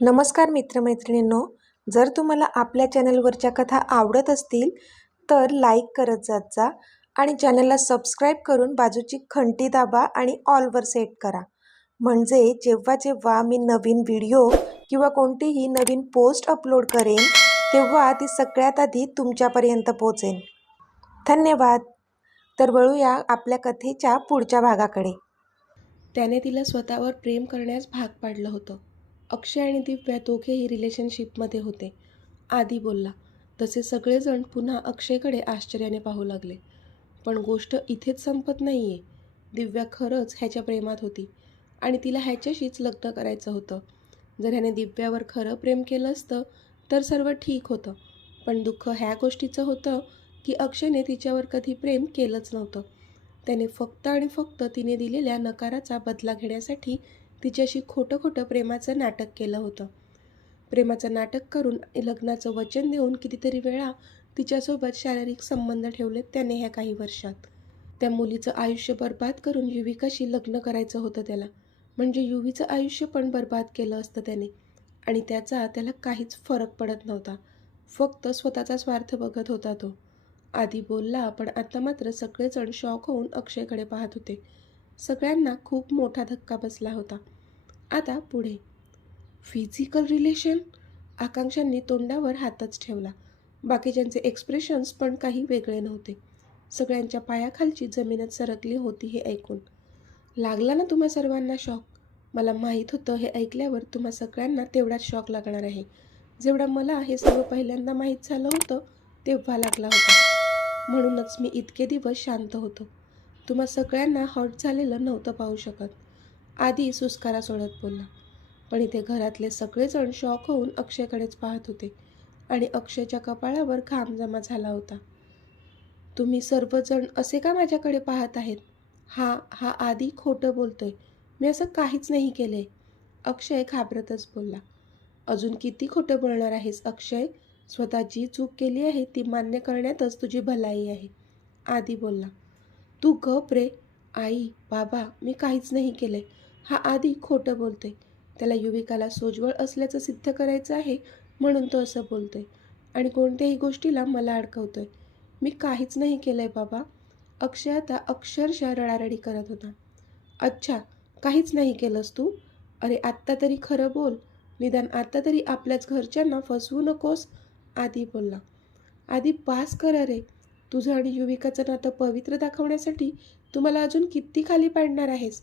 नमस्कार मित्रमैत्रिणींनो, जर तुम्हाला आपल्या चॅनलवरच्या कथा आवडत असतील तर लाईक करत जात जा आणि चॅनलला सबस्क्राईब करून बाजूची घंटी दाबा आणि ऑलवर सेट करा. म्हणजे जेव्हा जेव्हा मी नवीन व्हिडिओ किंवा कोणतीही नवीन पोस्ट अपलोड करेन तेव्हा ती सगळ्यात आधी तुमच्यापर्यंत पोहोचेल. धन्यवाद. तर वळूया आपल्या कथेच्या पुढच्या भागाकडे. त्याने तिला स्वतःवर प्रेम करण्यास भाग पाडलं होतं. अक्षय आणि दिव्या दोघेही रिलेशनशिपमध्ये होते. आदी बोलला. तसे सगळेजण पुन्हा अक्षयकडे आश्चर्याने पाहू लागले. पण गोष्ट इथेच संपत नाहीये. दिव्या खरंच ह्याच्या प्रेमात होती आणि तिला ह्याच्याशीच लग्न करायचं होतं. जर ह्याने दिव्यावर खरं प्रेम केलं असतं तर सर्व ठीक होतं. पण दुःख ह्या गोष्टीचं होतं की अक्षयने तिच्यावर कधी प्रेम केलंच नव्हतं. त्याने फक्त आणि फक्त तिने दिलेल्या नकाराचा बदला घेण्यासाठी तिच्याशी खोटं खोटं प्रेमाचं नाटक केलं होतं. प्रेमाचं नाटक करून लग्नाचं वचन देऊन कितीतरी वेळा तिच्यासोबत शारीरिक संबंध ठेवलेत त्याने ह्या काही वर्षात. त्या मुलीचं आयुष्य बर्बाद करून युविकाशी लग्न करायचं होतं त्याला. म्हणजे युवीचं आयुष्य पण बर्बाद केलं असतं त्याने आणि त्याचा त्याला काहीच फरक पडत नव्हता. फक्त स्वतःचा स्वार्थ बघत होता तो. आधी बोलला, पण आता मात्र सगळेजण शॉक होऊन अक्षयकडे पाहत होते. सगळ्यांना खूप मोठा धक्का बसला होता. आता पुढे फिजिकल रिलेशन. आकांक्षांनी तोंडावर हातच ठेवला. बाकीच्यांचे एक्सप्रेशन्स पण काही वेगळे नव्हते. सगळ्यांच्या पायाखालची जमीनच सरकली होती हे ऐकून. लागला ना तुम्हा सर्वांना शॉक? मला माहीत होतं हे ऐकल्यावर तुम्हा सगळ्यांना तेवढाच शॉक लागणार आहे, जेवढा मला हे सर्व पहिल्यांदा माहीत झालं होतं तेव्हा लागला होता. म्हणूनच मी इतके दिवस शांत होतो. तुम्हा सगळ्यांना हॉट झालेलं नव्हतं पाहू शकत. आधी सुस्कारा सोडत बोलला. पण इथे घरातले सगळेजण शॉक होऊन अक्षयकडेच पाहत होते आणि अक्षयच्या कपाळावर घाम जमा झाला होता. तुम्ही सर्वजण असे का माझ्याकडे पाहत आहेत? हा आधी खोटं बोलतोय. मी असं काहीच नाही केलंय. अक्षय घाबरतच बोलला. अजून किती खोटं बोलणार आहेस अक्षय? स्वतः जी चूक केली आहे ती मान्य करण्यातच तुझी भलाई आहे. आदी बोलला. तू गप रे. आई, बाबा, मी काहीच नाही केलंय. हा आधी खोटं बोलतोय. त्याला युविकाला सोज्वळ असल्याचं सिद्ध करायचं आहे म्हणून तो असं बोलतोय आणि कोणत्याही गोष्टीला मला अडकवतोय. मी काहीच नाही केलंय बाबा. अक्षय आता अक्षरशः रडारडी करत होता. अच्छा, काहीच नाही केलंस तू? अरे आत्ता तरी खरं बोल. निदान आता तरी आपल्याच घरच्यांना फसवू नकोस. आदी बोलला. आधी पास करा रे. तुझं आणि युविकाचं नातं पवित्र दाखवण्यासाठी तुम्हाला अजून किती खाली पाडणार आहेस?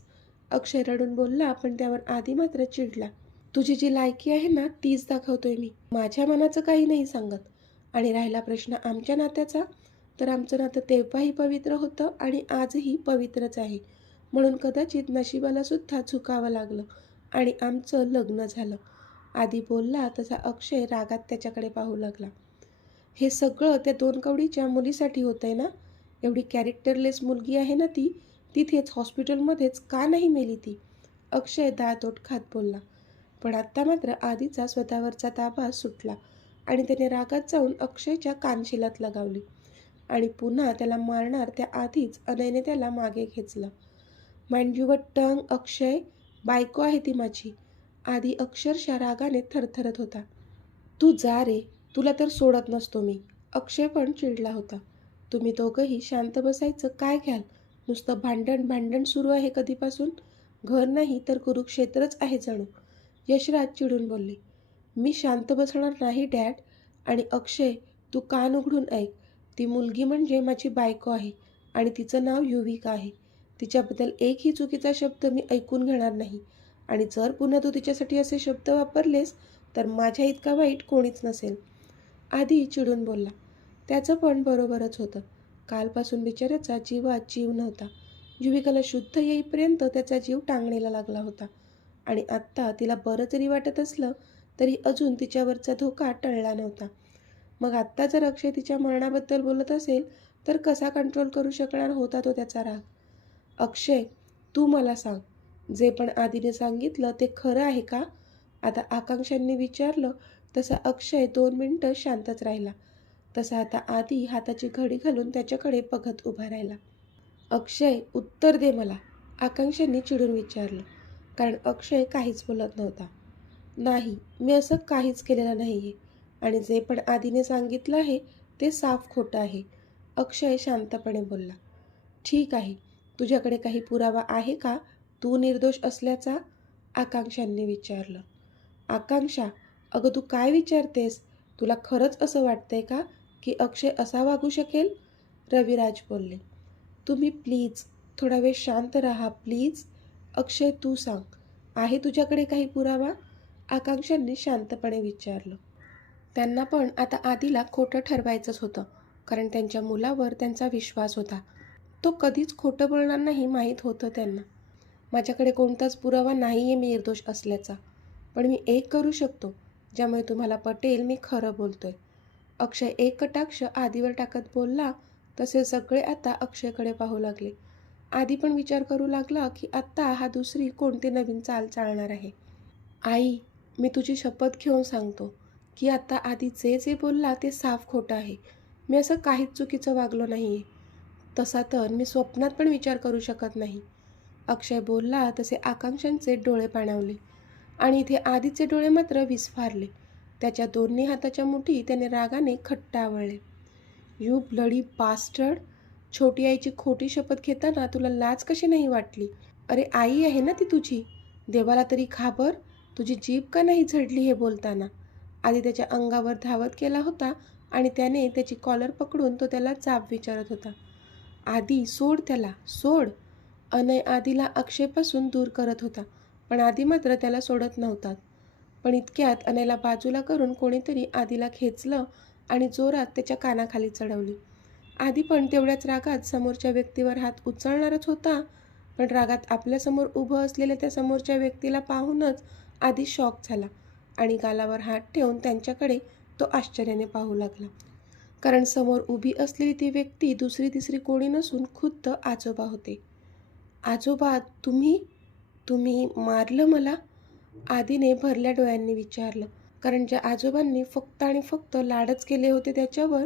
अक्षय रडून बोलला, पण त्यावर आधी मात्र चिडला. तुझी जी लायकी आहे ना तीच दाखवतोय मी. माझ्या मनाचं काही नाही सांगत. आणि राहिला प्रश्न आमच्या नात्याचा, तर आमचं नातं तेव्हाही पवित्र होतं आणि आजही पवित्रच आहे. म्हणून कदाचित नशिबाला सुद्धा झुकावं लागलं आणि आमचं लग्न झालं. आधी बोलला तसा अक्षय रागात त्याच्याकडे पाहू लागला. हे सगळं त्या दोन कवडीच्या मुलीसाठी होतंय ना? एवढी कॅरेक्टरलेस मुलगी आहे ना ती, तिथेच हॉस्पिटलमध्येच का नाही मेली ती? अक्षय दातोट खात बोलला. पण आत्ता मात्र आधीचा स्वतःवरचा ताबा सुटला आणि त्याने रागात जाऊन अक्षयच्या कानशिलात लगावली आणि पुन्हा त्याला मारणार त्या आधीच अनयने त्याला मागे खेचलं. माइंड युअर टंग अक्षय. बायको आहे ती माझी. आधी अक्षरशः रागाने थरथरत होता. तू जा रे. तुला तर सोडत नसतो मी. अक्षय पण चिडला होता. तुम्ही दोघंही शांत बसायचं काय घ्याल? नुसतं भांडण भांडण सुरू आहे कधीपासून. घर नाही तर कुरुक्षेत्रच आहे जणू. यशराज चिडून बोलले. मी शांत बसणार नाही डॅड. आणि अक्षय, तू कान उघडून ऐक. ती मुलगी म्हणजे माझी बायको आहे आणि तिचं नाव युविका आहे. तिच्याबद्दल एकही चुकीचा शब्द मी ऐकून घेणार नाही आणि जर पुन्हा तू तिच्यासाठी असे शब्द वापरलेस तर माझ्या इतका वाईट कोणीच नसेल. आधी चिडून बोलला. त्याचं पण बरोबरच होतं. कालपासून बिचाऱ्याचा जीवात जीव नव्हता. युविकाला शुद्ध येईपर्यंत त्याचा जीव टांगणीला लागला होता आणि आत्ता तिला बरं जरी वाटत असलं तरी अजून तिच्यावरचा धोका टळला नव्हता. मग आत्ता जर अक्षय तिच्या मरणाबद्दल बोलत असेल तर कसा कंट्रोल करू शकणार होता तो त्याचा राग? अक्षय, तू मला सांग, जे पण आधीने सांगितलं ते खरं आहे का? आता आकांक्षांनी विचारलं तसा अक्षय 2 मिनिटं शांतच राहिला. तसा आता आधी हाताची घडी घालून त्याच्याकडे बघत उभा राहिला. अक्षय, उत्तर दे मला. आकांक्षांनी चिडून विचारलं, कारण अक्षय काहीच बोलत नव्हता. नाही, मी असं काहीच केलेलं नाही आहे आणि जे पण आधीने सांगितलं आहे ते साफ खोटं आहे, अक्षय शांतपणे बोलला. ठीक आहे, तुझ्याकडे काही पुरावा आहे का तू निर्दोष असल्याचा? आकांक्षांनी विचारलं. आकांक्षा, अगं तू काय विचारतेस? तुला खरंच असं वाटतंय का की अक्षय असा वागू शकेल? रविराज बोलले. तुम्ही प्लीज थोडा वेळ शांत राहा प्लीज. अक्षय तू सांग, आहे तुझ्याकडे काही पुरावा? आकांक्षांनी शांतपणे विचारलं. त्यांना पण आता आधीला खोटं ठरवायचंच होतं, कारण त्यांच्या मुलावर त्यांचा विश्वास होता. तो कधीच खोटं बोलणार नाही माहीत होतं त्यांना. माझ्याकडे कोणताच पुरावा नाही आहे मी निर्दोष असल्याचा, पण मी एक करू शकतो ज्यामुळे तुम्हाला पटेल मी खरं बोलतोय. अक्षय एक कटाक्ष आधीवर टाकत बोलला. तसे सगळे आता अक्षयकडे पाहू लागले. आधी पण विचार करू लागला की आत्ता हा दुसरी कोणती नवीन चाल चालणार आहे. आई, मी तुझी शपथ घेऊन सांगतो की आता आधी जे जे बोलला ते साफ खोटं आहे. मी असं काहीच चुकीचं वागलो नाही आहे. तसा तर मी स्वप्नात पण विचार करू शकत नाही. अक्षय बोलला तसे आकांक्षांचे डोळे पाणावले आणि इथे आधीचे डोळे मात्र विस्फारले. त्याच्या दोन्ही हाताच्या मुठी त्याने रागाने खट्ट आवळले. यू ब्लडी बास्टर्ड, छोटी आईची खोटी शपथ घेताना तुला लाज कशी नाही वाटली? अरे आई आहे ना ती तुझी, देवाला तरी घाबर. तुझी जीभ का नाही झडली हे बोलताना? आधी त्याच्या अंगावर धावत गेला होता आणि त्याने त्याची कॉलर पकडून तो त्याला जाब विचारत होता. आधी सोड त्याला, सोड. अनय आधीला अक्षयपासून दूर करत होता, पण आधी मात्र त्याला सोडत नव्हता. पण इतक्यात अनयला बाजूला करून कोणीतरी आधीला खेचलं आणि जोरात त्याच्या कानाखाली चढवली. आधी पण तेवढ्याच रागात समोरच्या व्यक्तीवर हात उचलणारच होता, पण रागात आपल्यासमोर उभं असलेल्या त्या समोरच्या व्यक्तीला पाहूनच आधी शॉक झाला आणि गालावर हात ठेवून त्यांच्याकडे तो आश्चर्याने पाहू लागला. कारण समोर उभी असलेली ती व्यक्ती दुसरी तिसरी कोणी नसून खुद्द आजोबा होते. आजोबा, तुम्ही तुम्ही मारलं मला? आधीने भरल्या डोळ्यांनी विचारलं. कारण ज्या आजोबांनी फक्त आणि फक्त लाडच केले होते त्याच्यावर,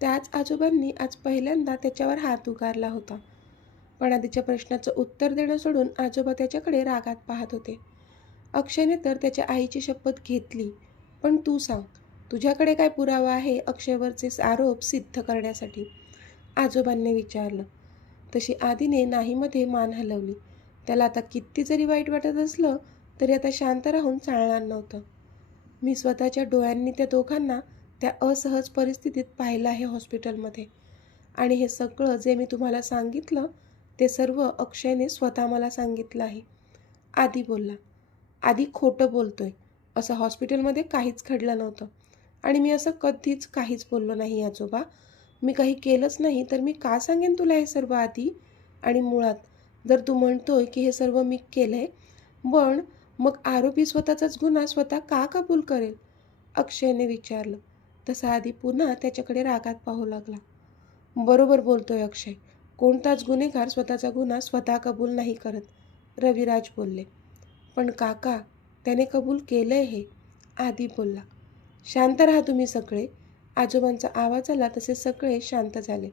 त्याच आजोबांनी आज पहिल्यांदा त्याच्यावर हात उगारला होता. पण आधीच्या प्रश्नाचं उत्तर देणं सोडून आजोबा त्याच्याकडे रागात पाहत होते. अक्षयने तर त्याच्या आईची शपथ घेतली, पण तू सांग, तुझ्याकडे काय पुरावा आहे अक्षयवरचे आरोप सिद्ध करण्यासाठी? आजोबांनी विचारलं. तशी आधीने नाहीमध्ये मान हलवली. त्याला आता किती जरी वाईट वाटत असलं तरी आता शांत राहून चालणार नव्हतं. मी स्वतःच्या डोळ्यांनी त्या दोघांना त्या असहज परिस्थितीत पाहिलं आहे हॉस्पिटलमध्ये, आणि हे सगळं जे मी तुम्हाला सांगितलं ते सर्व अक्षयने स्वतः मला सांगितलं आहे. आधी बोलला. आधी खोटं बोलतोय. असं हॉस्पिटलमध्ये काहीच घडलं नव्हतं आणि मी असं कधीच काहीच बोललो नाही आजोबा. मी काही केलंच नाही तर मी का सांगेन तुला हे सर्व आधी? आणि मुळात जर तू म्हणतोय की हे सर्व मी केलं आहे, पण मग आरोपी स्वतःचाच गुन्हा स्वतः का कबूल करेल? अक्षयने विचारलं. तसा आधी पुन्हा त्याच्याकडे रागात पाहू लागला. बरोबर बोलतोय अक्षय. कोणताच गुन्हेगार स्वतःचा गुन्हा स्वतः कबूल नाही करत, रविराज बोलले. पण काका, त्याने कबूल केलंय हे, आधी बोलला. शांत राहा तुम्ही सगळे. आजोबांचा आवाज आला तसे सगळे शांत झाले.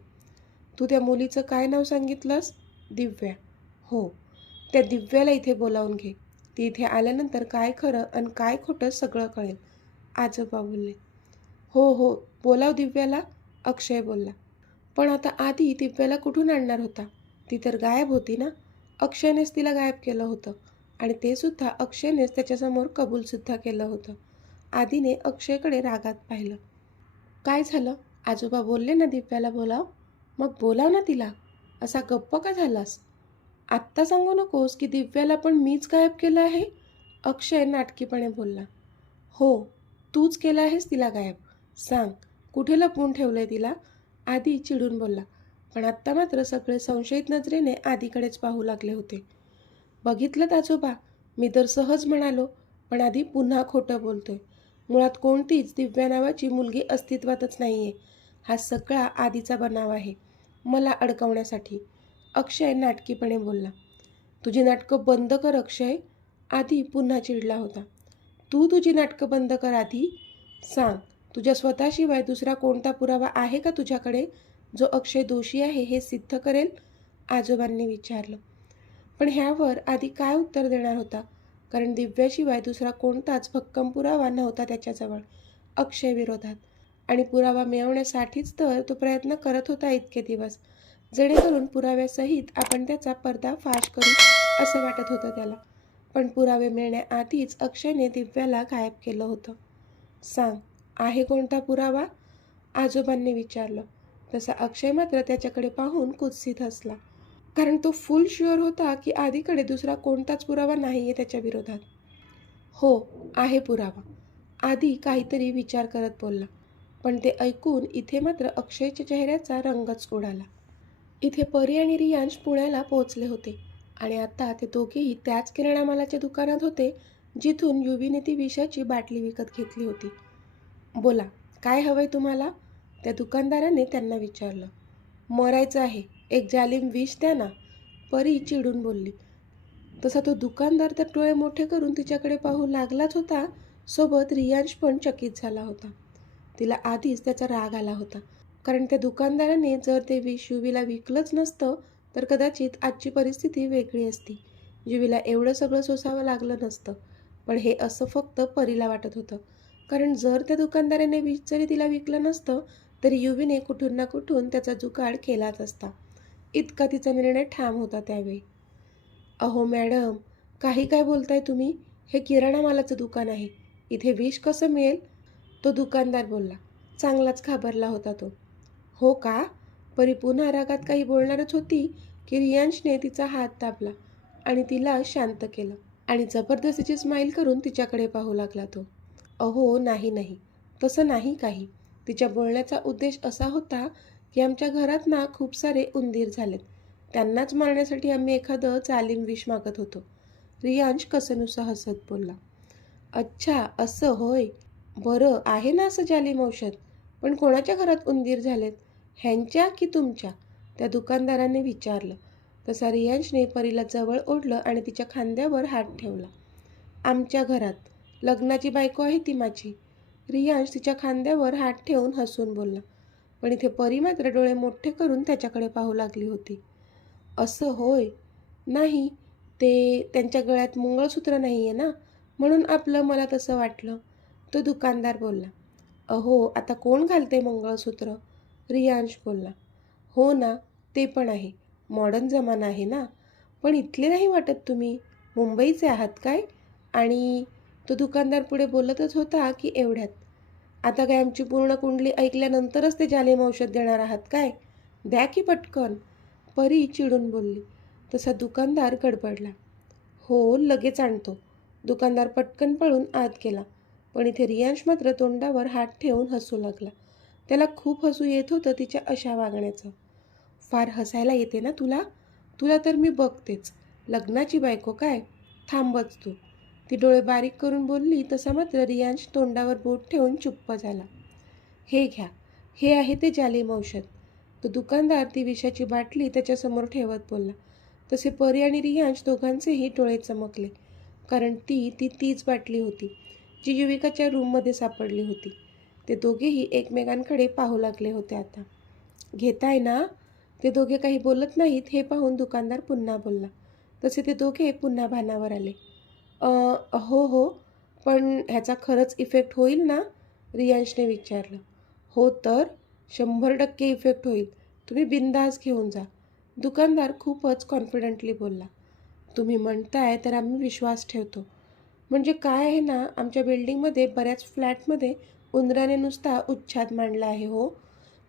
तू त्या मुलीचं काय नाव सांगितलंस? दिव्या. हो, त्या दिव्याला इथे बोलावून घे. ती इथे आल्यानंतर काय खरं आणि काय खोटं सगळं कळेल, आजोबा बोलले. हो हो, बोलाव दिव्याला, अक्षय बोलला. पण आता आधी दिव्याला कुठून आणणार होता? ती तर गायब होती ना. अक्षयनेच तिला गायब केलं होतं आणि ते सुद्धा अक्षयनेच त्याच्यासमोर कबूलसुद्धा केलं होतं. आधीने अक्षयकडे रागात पाहिलं. काय झालं? आजोबा बोलले ना दिव्याला बोलाव, मग बोलाव ना तिला. असा गप्प का झालास? आत्ता सांगू नकोस की दिव्याला पण मीच गायब केलं आहे, अक्षय नाटकीपणे बोलला. हो, तूच केलं आहेस तिला गायब. सांग, कुठे लपवून ठेवलंय तिला? आधी चिडून बोलला. पण आत्ता मात्र सगळे संशयित नजरेने आधीकडेच पाहू लागले होते. बघितलं आजोबा, मी तर सहज म्हणालो, पण आधी पुन्हा खोटं बोलतोय. मुळात कोणतीच दिव्या नावाची मुलगी अस्तित्वातच नाही आहे. हा सगळा आधीचा बनाव आहे, मला अडकवण्यासाठी, अक्षय नाटकीपणे बोलला. तुझी नाटकं बंद कर अक्षय, आधी पुन्हा चिडला होता. तू तुझी नाटकं बंद कर आधी. सांग, तुझ्या स्वतःशिवाय दुसरा कोणता पुरावा आहे का तुझ्याकडे जो अक्षय दोषी आहे हे सिद्ध करेल? आजोबांनी विचारलं. पण ह्यावर आधी काय उत्तर देणार होता? कारण दिव्याशिवाय दुसरा कोणताच भक्कम पुरावा नव्हता त्याच्याजवळ अक्षय विरोधात. आणि पुरावा मिळवण्यासाठीच तर तो प्रयत्न करत होता इतके दिवस, जेणेकरून पुराव्यासहित आपण त्याचा पर्दाफाश करू असं वाटत होतं त्याला. पण पुरावे मिळण्याआधीच अक्षयने दिव्याला गायब केलं होतं. सांग, आहे कोणता पुरावा? आजोबांनी विचारलं. तसा अक्षय मात्र त्याच्याकडे पाहून कुत्सित हसला, कारण तो फुल शुअर होता की आधीकडे दुसरा कोणताच पुरावा नाही आहे त्याच्या विरोधात. हो, आहे पुरावा. आधी काहीतरी विचार करत बोलला, पण ते ऐकून इथे मात्र अक्षयच्या चेहऱ्याचा रंगच उडाला. इथे परी आणि रियांश पुण्याला पोहोचले होते आणि आता ते दोघेही त्याच किराणा मालाच्या दुकानात होते जिथून युवीने ती विषाची बाटली विकत घेतली होती. बोला, काय हवंय तुम्हाला? त्या दुकानदाराने त्यांना विचारलं. मरायचं आहे, एक जालिम विष द्या ना, परी चिडून बोलली. तसा तो दुकानदार तर डोळे मोठे करून तिच्याकडे पाहू लागलाच होता. सोबत रियांश पण चकित झाला होता. तिला आधीच त्याचा राग आला होता, कारण त्या दुकानदाराने जर ते विष युवीला विकलंच नसतं तर कदाचित आजची परिस्थिती वेगळी असती. युवीला एवढं सगळं सोसावं लागलं नसतं. पण हे असं फक्त परीला वाटत होतं, कारण जर त्या दुकानदाराने विष जरी तिला विकलं नसतं तरी युवीने कुठून ना कुठून त्याचा जुगाड केलाच असता. इतका तिचा निर्णय ठाम होता त्यावेळी. अहो मॅडम, काही काय बोलताय तुम्ही? हे किराणा मालाचं दुकान आहे, इथे विष कसं मिळेल? तो दुकानदार बोलला. चांगलाच घाबरला होता तो. हो का? परी पुन्हा रागात काही बोलणारच होती की रियांशने तिचा हात दाबला आणि तिला शांत केलं आणि जबरदस्तीची स्माईल करून तिच्याकडे पाहू लागला तो. अहो नाही नाही, तसं नाही काही. तिच्या बोलण्याचा उद्देश असा होता की आमच्या घरात ना खूप सारे उंदीर झालेत, त्यांनाच मारण्यासाठी आम्ही एखादं जालिम विष मागत होतो. रियांश कसंनुसं हसत बोलला. अच्छा, असं होय. बरं, आहे ना असं जालिम औषध? पण कोणाच्या घरात उंदीर झालेत, ह्यांच्या की तुमच्या? त्या दुकानदाराने विचारलं. तसा रियांशने परीला जवळ ओढलं आणि तिच्या खांद्यावर हात ठेवला. आमच्या घरात, लग्नाची बायको आहे ती माझी. रियांश तिच्या खांद्यावर हात ठेवून हसून बोलला. पण इथे परी मात्र डोळे मोठे करून त्याच्याकडे पाहू लागली होती. असं होय. नाही, ते त्यांच्या गळ्यात मंगळसूत्र नाही आहे ना, म्हणून आपलं मला तसं वाटलं, तो दुकानदार बोलला. अहो, आता कोण घालते मंगळसूत्र? रियांश बोलला. हो ना, ते पण आहे, मॉडर्न जमाना आहे ना. पण इथले नाही वाटत तुम्ही, मुंबईचे आहात काय? आणि तो दुकानदार पुढे बोलतच होता की एवढ्यात. आता काय आमची पूर्ण कुंडली ऐकल्यानंतरच ते जालिम औषध देणार आहात काय? द्या की पटकन, परी चिडून बोलली. तसा दुकानदार गडबडला. हो, लगेच आणतो. दुकानदार पटकन पळून आत गेला. पण इथे रियांश मात्र तोंडावर हात ठेवून हसू लागला. त्याला खूप हसू येत होतं तिच्या अशा वागण्याचं. फार हसायला येते ना तुला? तुला तर मी बघतेच, लग्नाची बायको काय? थांबच तू, ती डोळे बारीक करून बोलली. तसा मात्र रियांश तोंडावर बोट ठेवून चुप्प झाला. हे घ्या, हे आहे ते जालिम औषध. तो दुकानदार ती विषाची बाटली त्याच्यासमोर ठेवत बोलला. तसे परी आणि रियांश दोघांचेही डोळे चमकले, कारण तीच बाटली होती जी युविकाच्या रूममध्ये सापडली होती. ते दोघेही एकमेकांकडे पाहू लागले होते आता. घेताय ना? ते दोघे काही बोलत नाहीत हे पाहून दुकानदार पुन्हा बोलला. तसे ते दोघे पुन्हा भानावर आले. हो हो, पण ह्याचा खरंच इफेक्ट होईल ना? रियांशने विचारलं. हो तर, 100% इफेक्ट होईल, तुम्ही बिंदास घेऊन जा, दुकानदार खूपच कॉन्फिडंटली बोलला. तुम्ही म्हणताय तर आम्ही विश्वास ठेवतो. म्हणजे काय आहे ना, आमच्या बिल्डिंगमध्ये बऱ्याच फ्लॅटमध्ये उंदराने नुसता उच्छाद मांडला आहे हो.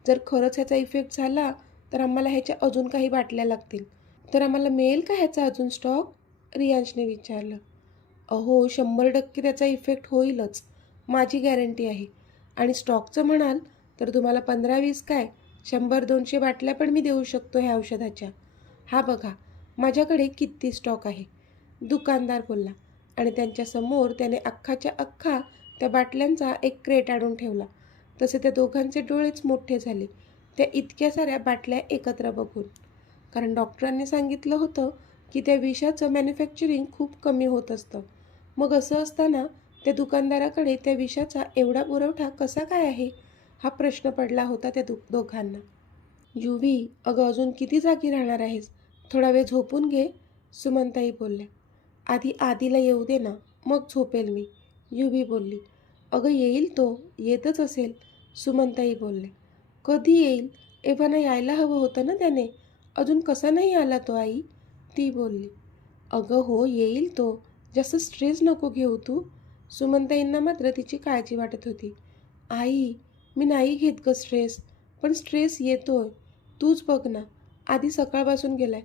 जर खरंच ह्याचा इफेक्ट झाला तर आम्हाला ह्याच्या अजून काही बाटल्या लागतील. तर आम्हाला मिळेल का ह्याचा अजून स्टॉक? रियांशने विचारलं. अहो, 100% त्याचा इफेक्ट होईलच, माझी गॅरंटी आहे. आणि स्टॉकचं म्हणाल तर तुम्हाला 15-20 काय 100-200 बाटल्या पण मी देऊ शकतो ह्या औषधाच्या. हा बघा, माझ्याकडे किती स्टॉक आहे, दुकानदार बोलला. आणि त्यांच्यासमोर त्याने अख्खाच्या अख्खा त्या बाटल्यांचा एक क्रेट आणून ठेवला. तसे त्या दोघांचे डोळेच मोठे झाले त्या इतक्या साऱ्या बाटल्या एकत्र बघून, कारण डॉक्टरांनी सांगितलं होतं की त्या विषाचं मॅन्युफॅक्चरिंग खूप कमी होत असतं. मग असं असताना त्या दुकानदाराकडे त्या विषाचा एवढा पुरवठा कसा काय आहे, हा प्रश्न पडला होता त्या दोघांना. युवी, अगं अजून किती जागी राहणार आहेस? थोडा वेळ झोपून घे, सुमनताई बोलल्या. आधी आधीला येऊ दे ना, मग झोपेल मी, युवी बोलली. अगं येईल तो, येतच असेल, सुमनताई बोलल्या. कधी येईल? एव्हाना यायला हवं होतं ना त्याने, अजून कसा नाही आला तो आई, ती बोलली. अगं हो येईल तो, जास्त स्ट्रेस नको घेऊ तू. सुमनताईंना मात्र तिची काळजी वाटत होती. आई, मी नाही घेत ग स्ट्रेस, पण स्ट्रेस येतोय. तूच बघ ना, आधी सकाळपासून गेलाय,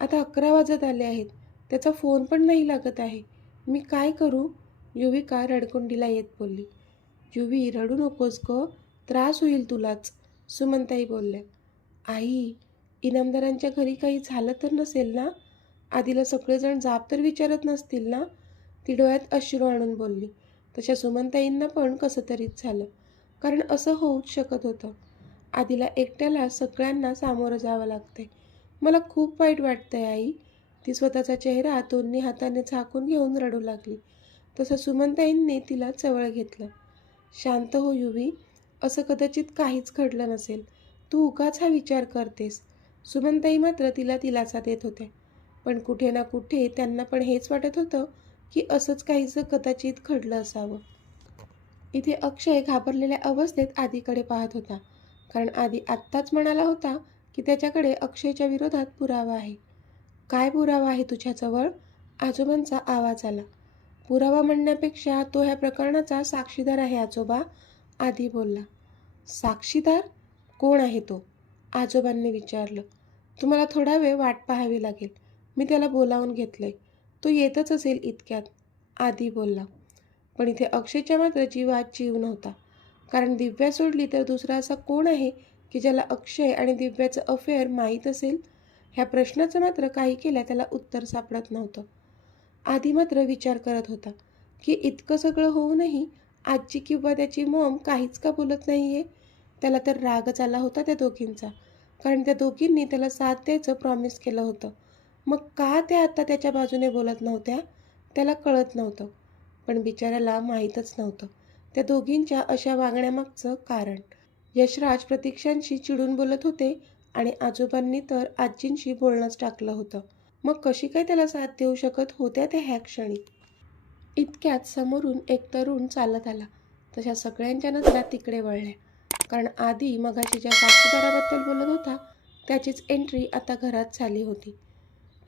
आता 11 वाजत आले आहेत, त्याचा फोन पण नाही लागत आहे. मी काय करू? युविका रडकुंडीला येत बोलली. युवी रडू नकोस ग, त्रास होईल तुलाच, सुमनताई बोलल्या. आई, इनामदारांच्या घरी काही झालं तर नसेल ना? आधीला सगळेजण जाब तर विचारत नसतील ना? ती डोळ्यात अश्रू आणून बोलली. तशा सुमनताईंना पण कसं तरीच झालं, कारण असं होऊच शकत होतं. आधीला एकट्याला सगळ्यांना सामोरं जावं लागतंय. मला खूप वाईट वाटतंय आई, ती स्वतःचा चेहरा दोन्ही हाताने झाकून घेऊन रडू लागली. तसं सुमनताईंनी तिला जवळ घेतलं. शांत हो युवी, असं कदाचित काहीच घडलं नसेल, तू उगाच हा विचार करतेस. सुमनताई मात्र तिला दिलासा देत होत्या. पण कुठे ना कुठे त्यांना पण हेच वाटत होतं की असंच काहीसं कदाचित घडलं असावं. इथे अक्षय घाबरलेल्या अवस्थेत आधीकडे पाहत होता, कारण आधी आत्ताच म्हणाला होता की त्याच्याकडे अक्षयच्या विरोधात पुरावा आहे. काय पुरावा आहे तुझ्याजवळ? आजोबांचा आवाज आला. पुरावा म्हणण्यापेक्षा तो ह्या प्रकरणाचा साक्षीदार आहे आजोबा, आधी बोलला. साक्षीदार? कोण आहे तो? आजोबांनी विचारलं. तुम्हाला थोडा वेळ वाट पाहावी लागेल, मी त्याला बोलावून घेतलंय, तो येतच असेल इतक्यात, आधी बोलला. पण इथे अक्षयच्या मात्र जीवात जीव नव्हता, कारण दिव्या सोडली तर दुसरा असा कोण आहे की ज्याला अक्षय आणि दिव्याचं अफेअर माहीत असेल? ह्या प्रश्नाचं मात्र काही केल्या त्याला उत्तर सापडत नव्हतं. आधी मात्र विचार करत होता की इतकं सगळं होऊनही आजी किंवा त्याची मॉम काहीच का बोलत नाही आहे. त्याला तर रागच आला होता त्या दोघींचा, कारण त्या दोघींनी त्याला साथ द्यायचं प्रॉमिस केलं होतं. मग का त्या आता त्याच्या बाजूने बोलत नव्हत्या? त्याला कळत नव्हतं. पण बिचाऱ्याला माहीतच नव्हतं त्या दोघींच्या अशा वागण्यामागचं कारण. यशराज प्रतीक्षांशी चिडून बोलत होते आणि आजोबांनी तर आजींशी बोलणंच टाकलं होतं. मग कशी काय त्याला साथ देऊ शकत होत्या त्या ह्या क्षणी? इतक्यात समोरून एक तरुण चालत आला. तशा सगळ्यांच्या नजरा तिकडे वळल्या, कारण आधी मगाशी ज्या साक्षीदाराबद्दल बोलत होता त्याचीच एंट्री आता घरात झाली होती.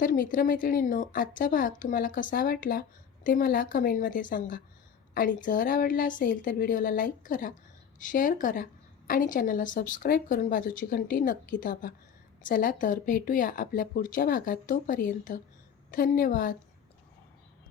तर मित्रमैत्रिणींनो, आजचा भाग तुम्हाला कसा वाटला ते मला कमेंटमध्ये सांगा. आणि जर आवडला असेल तर व्हिडिओला लाईक करा, शेअर करा आणि चॅनलला सबस्क्राईब करून बाजूची घंटी नक्की दाबा. चला तर भेटूया आपल्या पुढच्या भागात. तोपर्यंत धन्यवाद.